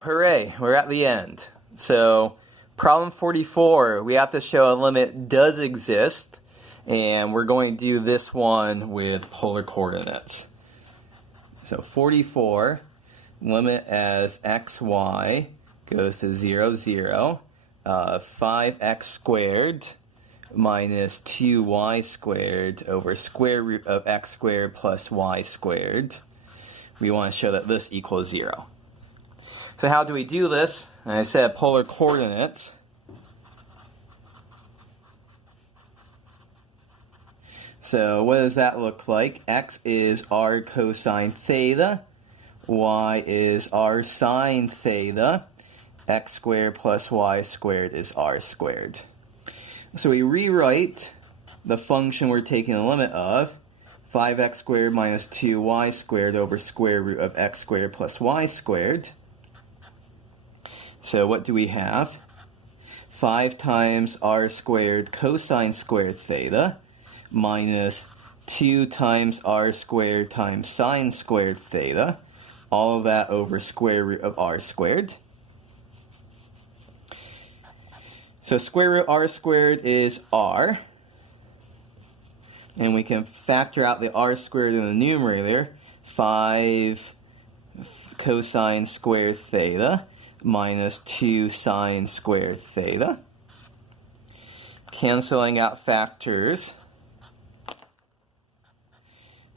Hooray, we're at the end. So, problem 44, we have to show a limit does exist, and we're going to do this one with polar coordinates. So 44, limit as xy goes to 0, 0, 5x squared minus 2y squared over square root of x squared plus y squared. We want to show that this equals 0. So how do we do this? I said polar coordinates. So what does that look like? X is r cosine theta. Y is r sine theta. X squared plus y squared is r squared. So we rewrite the function we're taking the limit of. 5x squared minus 2y squared over square root of x squared plus y squared. So what do we have? 5 times r squared cosine squared theta minus 2 times r squared times sine squared theta. All of that over square root of r squared. So square root r squared is r. And we can factor out the r squared in the numerator. 5 cosine squared theta minus 2 sine squared theta. Canceling out factors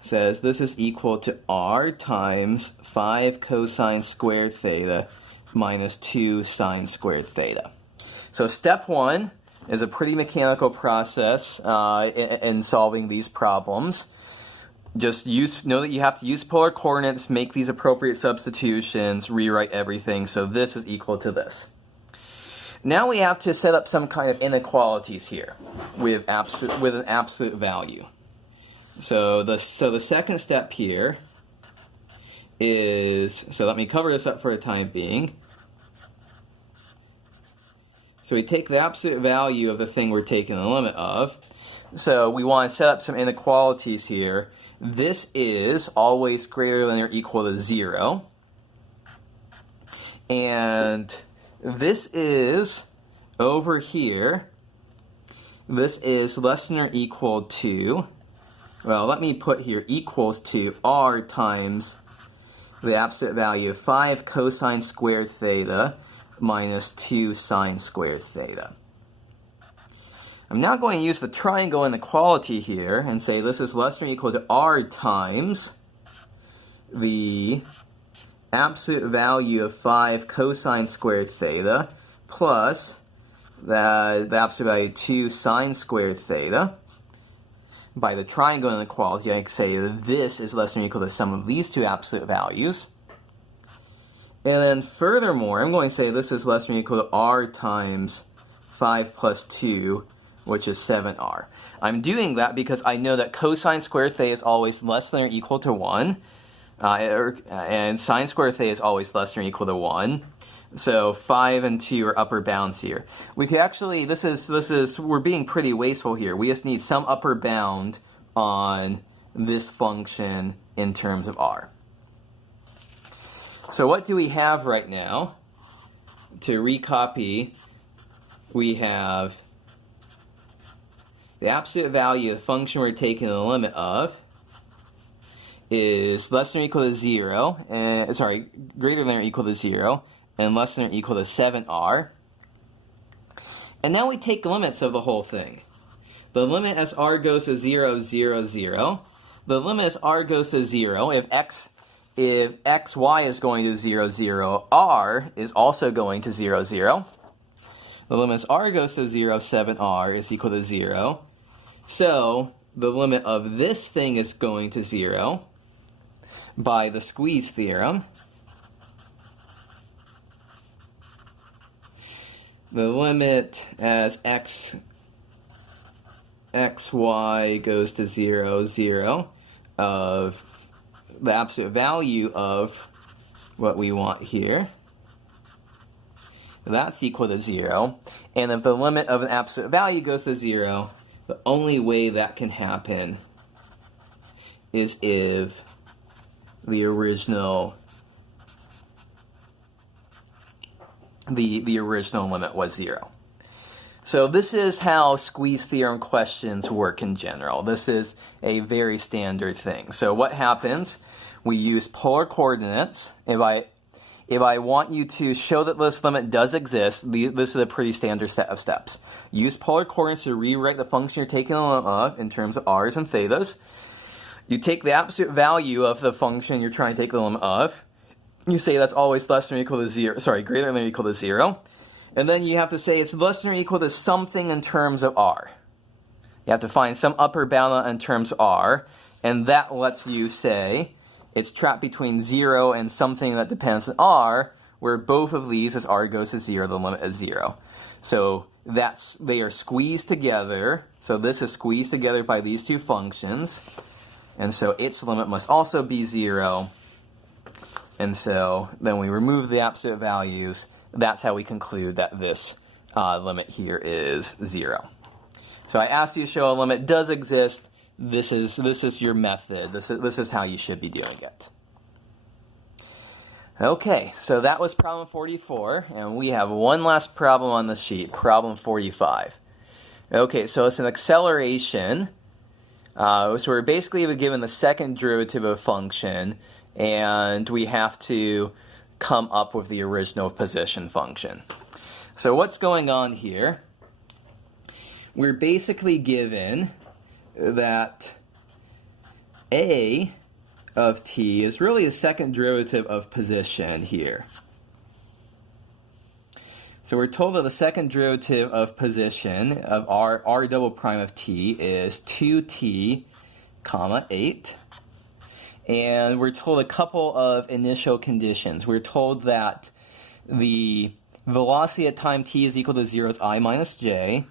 says this is equal to r times 5 cosine squared theta minus 2 sine squared theta. So step 1 is a pretty mechanical process in solving these problems. Just know that you have to use polar coordinates, make these appropriate substitutions, rewrite everything, so this is equal to this. Now we have to set up some kind of inequalities here with an absolute value. So the second step here is, so let me cover this up for the time being. So we take the absolute value of the thing we're taking the limit of. So we want to set up some inequalities here. This is always greater than or equal to 0. And this is, over here, this is less than or equal to, well, let me put here equals to r times the absolute value of 5 cosine squared theta minus 2 sine squared theta. I'm now going to use the triangle inequality here and say this is less than or equal to r times the absolute value of 5 cosine squared theta plus the absolute value of 2 sine squared theta. By the triangle inequality, I can say that this is less than or equal to the sum of these two absolute values. And then furthermore, I'm going to say this is less than or equal to r times 5 plus 2, which is 7r. I'm doing that because I know that cosine squared theta is always less than or equal to 1, and sine squared theta is always less than or equal to 1. So 5 and 2 are upper bounds here. We could actually, we're being pretty wasteful here. We just need some upper bound on this function in terms of r. So what do we have right now? To recopy, we have the absolute value of the function we're taking the limit of is less than or equal to 0, greater than or equal to 0, and less than or equal to 7r. And now we take limits of the whole thing. The limit as r goes to 0, 0, 0. The limit as r goes to 0, if xy is going to 0, 0, r is also going to 0, 0. The limit as r goes to 0, 7r is equal to 0. So the limit of this thing is going to 0 by the squeeze theorem. The limit as xy goes to 0, 0 of the absolute value of what we want here, that's equal to 0. And if the limit of an absolute value goes to 0, the only way that can happen is if the original the original limit was 0. So this is how squeeze theorem questions work in general. This is a very standard thing. So what happens? We use polar coordinates. If I want you to show that this limit does exist, this is a pretty standard set of steps. Use polar coordinates to rewrite the function you're taking the limit of in terms of r's and thetas. You take the absolute value of the function you're trying to take the limit of. You say that's always less than or equal to 0, greater than or equal to 0. And then you have to say it's less than or equal to something in terms of r. You have to find some upper bound in terms of r, and that lets you say it's trapped between 0 and something that depends on r, where both of these, as r goes to 0, the limit is 0. So they are squeezed together. So this is squeezed together by these two functions. And so its limit must also be 0. And so then we remove the absolute values. That's how we conclude that this limit here is 0. So I asked you to show a limit does exist. This is your method. This is how you should be doing it. Okay, so that was problem 44, and we have one last problem on the sheet, problem 45. Okay, so it's an acceleration. So we're basically given the second derivative of a function, and we have to come up with the original position function. So what's going on here? We're basically given that a of t is really the second derivative of position here. So we're told that the second derivative of position of r double prime of t is 2t comma 8. And we're told a couple of initial conditions. We're told that the velocity at time t is equal to 0 is I minus j.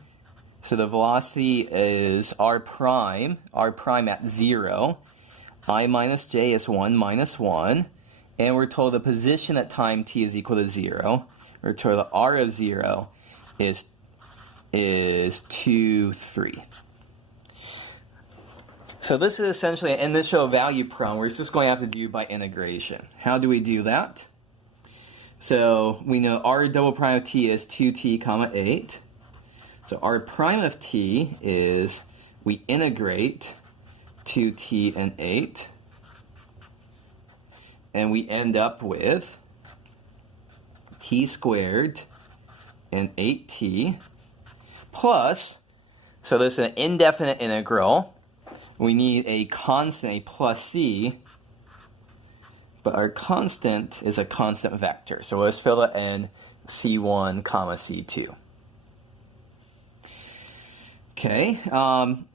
So the velocity is r prime at 0. I minus j is 1 minus 1. And we're told the position at time t is equal to 0. We're told that r of 0 is 2, 3. So this is essentially an initial value problem we're just going to have to do by integration. How do we do that? So we know r double prime of t is 2t comma 8. So r prime of t is, we integrate 2t and 8. And we end up with t squared and 8t plus, so this is an indefinite integral. We need a constant, a plus c, but our constant is a constant vector. So let's fill it in c1 comma c2. Okay,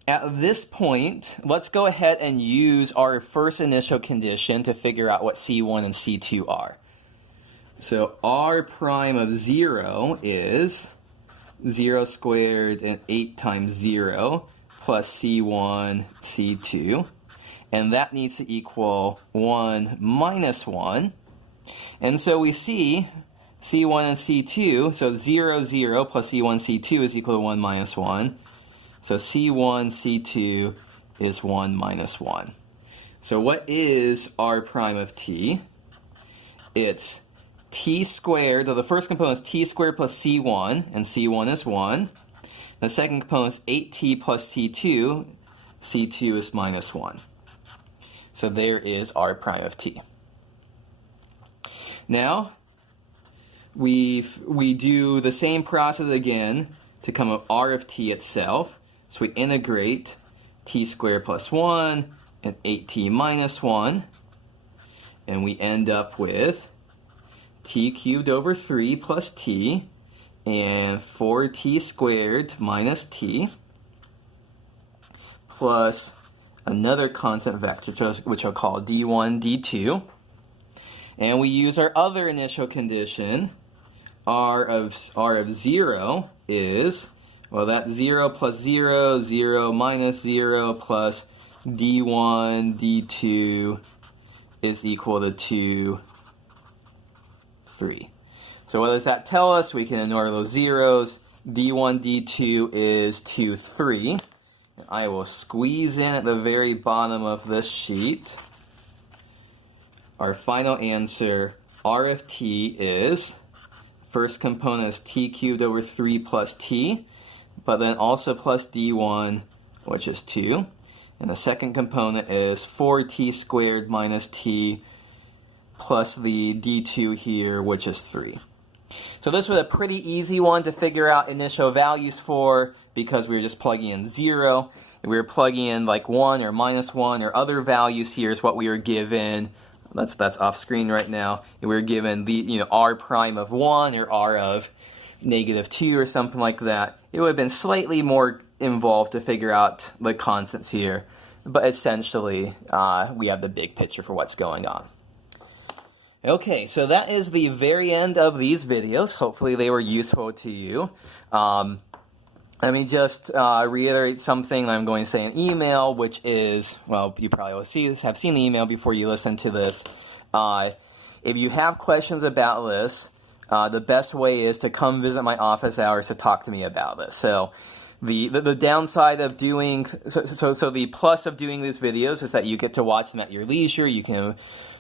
at this point, let's go ahead and use our first initial condition to figure out what c1 and c2 are. So r prime of 0 is 0 squared and 8 times 0 plus c1, c2. And that needs to equal 1 minus 1. And so we see c1 and c2, so 0, 0 plus c1, c2 is equal to 1 minus 1. So c1, c2 is 1 minus 1. So what is r prime of t? It's t squared, so the first component is t squared plus c1, and c1 is 1. The second component is 8t plus t2, c2 is minus 1. So there is r prime of t. Now, we do the same process again to come up with r of t itself. So we integrate t squared plus 1 and 8t minus 1. And we end up with t cubed over 3 plus t and 4t squared minus t plus another constant vector, which I'll call d1, d2. And we use our other initial condition. r of 0 is, well, that's 0 plus 0, 0 minus 0 plus d1, d2 is equal to 2, 3. So what does that tell us? We can ignore those zeros. d1, d2 is 2, 3. I will squeeze in at the very bottom of this sheet. Our final answer, r of t is First component is t cubed over 3 plus t, but then also plus d1, which is 2. And the second component is 4t squared minus t plus the d2 here, which is 3. So this was a pretty easy one to figure out initial values for because we were just plugging in 0. We were plugging in like 1 or minus 1 or other values here is what we were given. That's off screen right now. And we were given the r prime of 1 or r of negative 2 or something like that. It would have been slightly more involved to figure out the constants here. But essentially, we have the big picture for what's going on. Okay, so that is the very end of these videos. Hopefully they were useful to you. Let me just reiterate something I'm going to say in email, which is, well, you probably will have seen the email before you listen to this. If you have questions about this, the best way is to come visit my office hours to talk to me about this. So the downside of doing, so the plus of doing these videos is that you get to watch them at your leisure. You can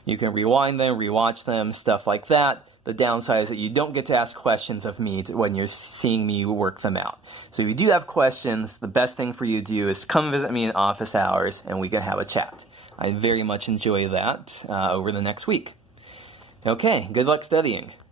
rewind them, rewatch them, stuff like that. The downside is that you don't get to ask questions of me when you're seeing me work them out. So if you do have questions, the best thing for you to do is to come visit me in office hours and we can have a chat. I very much enjoy that over the next week. Okay, good luck studying.